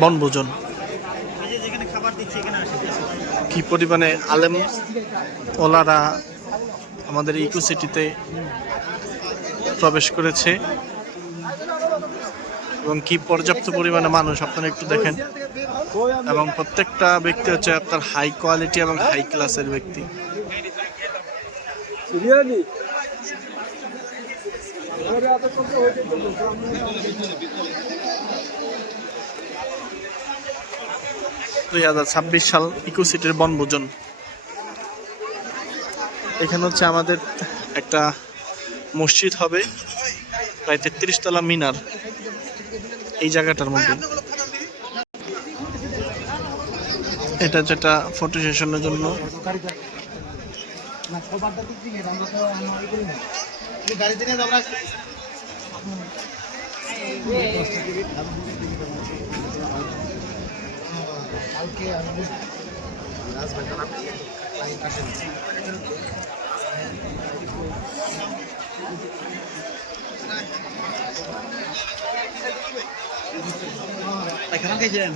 বনভোজন। কি পরিমাণে আলেম ওলারা আমাদের ইকো সিটিতে প্রবেশ করেছে এবং কি পর্যাপ্ত পরিমাণে মানুষ আপনারা একটু দেখেন, এবং প্রত্যেকটা ব্যক্তি হচ্ছে আপনার হাই কোয়ালিটি এবং হাই ক্লাসের ব্যক্তি। দুই 2026 সাল ইকো সিটির বনভোজন। এখানে হচ্ছে আমাদের একটা মসজিদ হবে, প্রায় 33 তলা মিনার এই জায়গাটার মধ্যে। এটা যেটা ফটো সেশনের জন্য।